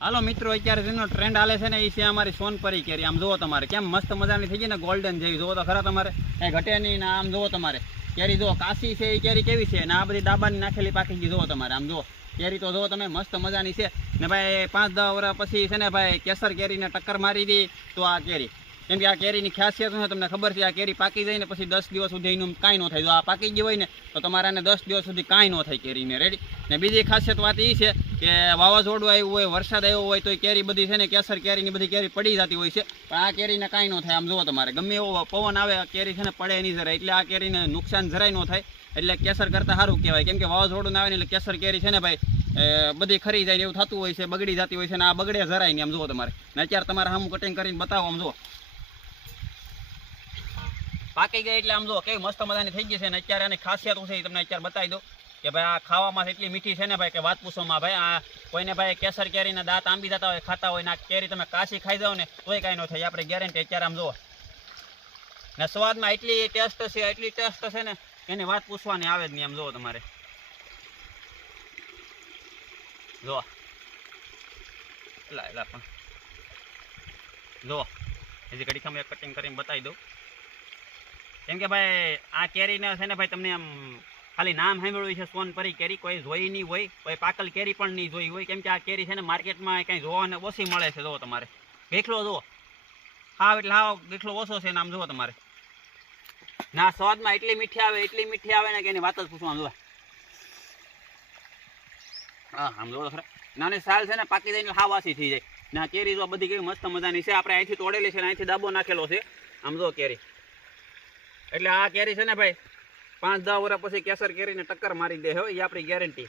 હાલો મિત્રો, અત્યારે જેનો ટ્રેન્ડ હાલે છે ને એ છે અમારી સોનપરી કેરી. આમ જુઓ તમારે કેમ મસ્ત મજાની થઈ ગઈ ને, ગોલ્ડન જેવી. જુઓ તો ખરા તમારે, એ ઘટે નહીં ને. આમ જુઓ તમારે કેરી, જુઓ કાશી છે એ કેરી કેવી છે ને, આ બધી ડાબાની નાખેલી પાકી ગઈ. જુઓ તમારે આમ જુઓ કેરી તો જુઓ તમે, મસ્ત મજાની છે ને ભાઈ. 5-10 વર્ષ પછી છે ને ભાઈ કેસર કેરીને ટક્કર મારી દી તો આ કેરી. કેમ કે આ કેરીની ખાસિયત શું છે તમને ખબર છે? આ કેરી પાકી જાય ને પછી 10 દિવસ સુધી એનું કાંઈ ન થાય. જો આ પાકી ગઈ હોય ને તો તમારે આને 10 દિવસ સુધી કાંઈ ન થાય કેરીને. રેડી ને બીજી ખાસિયત વાત એ છે કે વાવાઝોડું આવ્યું હોય, વરસાદ આવ્યો હોય તો એ કેરી બધી છે ને, કેસર કેરીની બધી કેરી પડી જતી હોય છે, પણ આ કેરીને કાંઈ ન થાય. આમ જુઓ તમારે ગમે એવો પવન આવે કેરી છે ને પડે નહીં જરાય, એટલે આ કેરીને નુકસાન જરાય ન થાય. એટલે કેસર કરતાં સારું કહેવાય. કેમ કે વાવાઝોડું ના આવે ને એટલે કેસર કેરી છે ને ભાઈ બધી ખરી જાય ને એવું થતું હોય છે, બગડી જતી હોય છે ને આ બગડે જરાય નહીં. આમ જુઓ તમારે ને અત્યારે તમારે સામું કટિંગ કરીને બતાવો. આમ જુઓ પાકી ગઈ એટલે આમ જુઓ કેવી મસ્ત મજાની થઈ ગઈ છે. ને અત્યારે આની ખાસિયત છે એ તમને અત્યારે બતાવી દો કે ભાઈ આ ખાવામાં એટલી મીઠી છે ને ભાઈ કે વાત પૂછોમાં. ભાઈ આ કોઈને ભાઈ કેસર કેરીના દાંત આંબી જતા હોય, ખાતા હોય ને આ કેરી તમે કાશી ખાઈ જાઓ ને તોય કાંઈ ન થાય, આપણે ગેરંટી. અત્યારે આમ જુઓ ને સ્વાદમાં એટલી ટેસ્ટ છે ને એની વાત પૂછવાની આવે જ નહીં. આમ જુઓ તમારે, જુઓ એટલે પણ જુઓ હજી ઘડીકમાં એક કટિંગ કરીને બતાવી દઉં. કેમ કે ભાઈ આ કેરીને છે ને ભાઈ તમને આમ ખાલી નામ સાંભળ્યું છે સોનપરી કેરી, કોઈ જોઈ નહીં હોય, કોઈ પાકલ કેરી પણ નહીં જોઈ હોય. કેમ કે આ કેરી છે ને માર્કેટમાં કંઈ જોવાને ઓછી મળે છે. જુઓ તમારે ગેખલો જુઓ, હાવ એટલે હાવ ગેખલો ઓછો છે. નામ જુઓ તમારે ના સ્વાદમાં એટલી મીઠી આવે ને કે એની વાત જ પૂછવા. આમ જુઓ, હા આમ જુઓ ખરા નાની સાલ છે ને પાકી જાય હાવ વાસી થઈ જાય ને. આ કેરી જો બધી કેવી મસ્ત મજાની છે, આપણે અહીંથી તોડેલી છે ને અહીંથી દાબો નાખેલો છે. આમ જુઓ કેરી, એટલે આ કેરી છે ને ભાઈ 5-10 વર્ષ પછી કેસર કેરીને ટક્કર મારી દે હોય, એ આપણી ગેરંટી.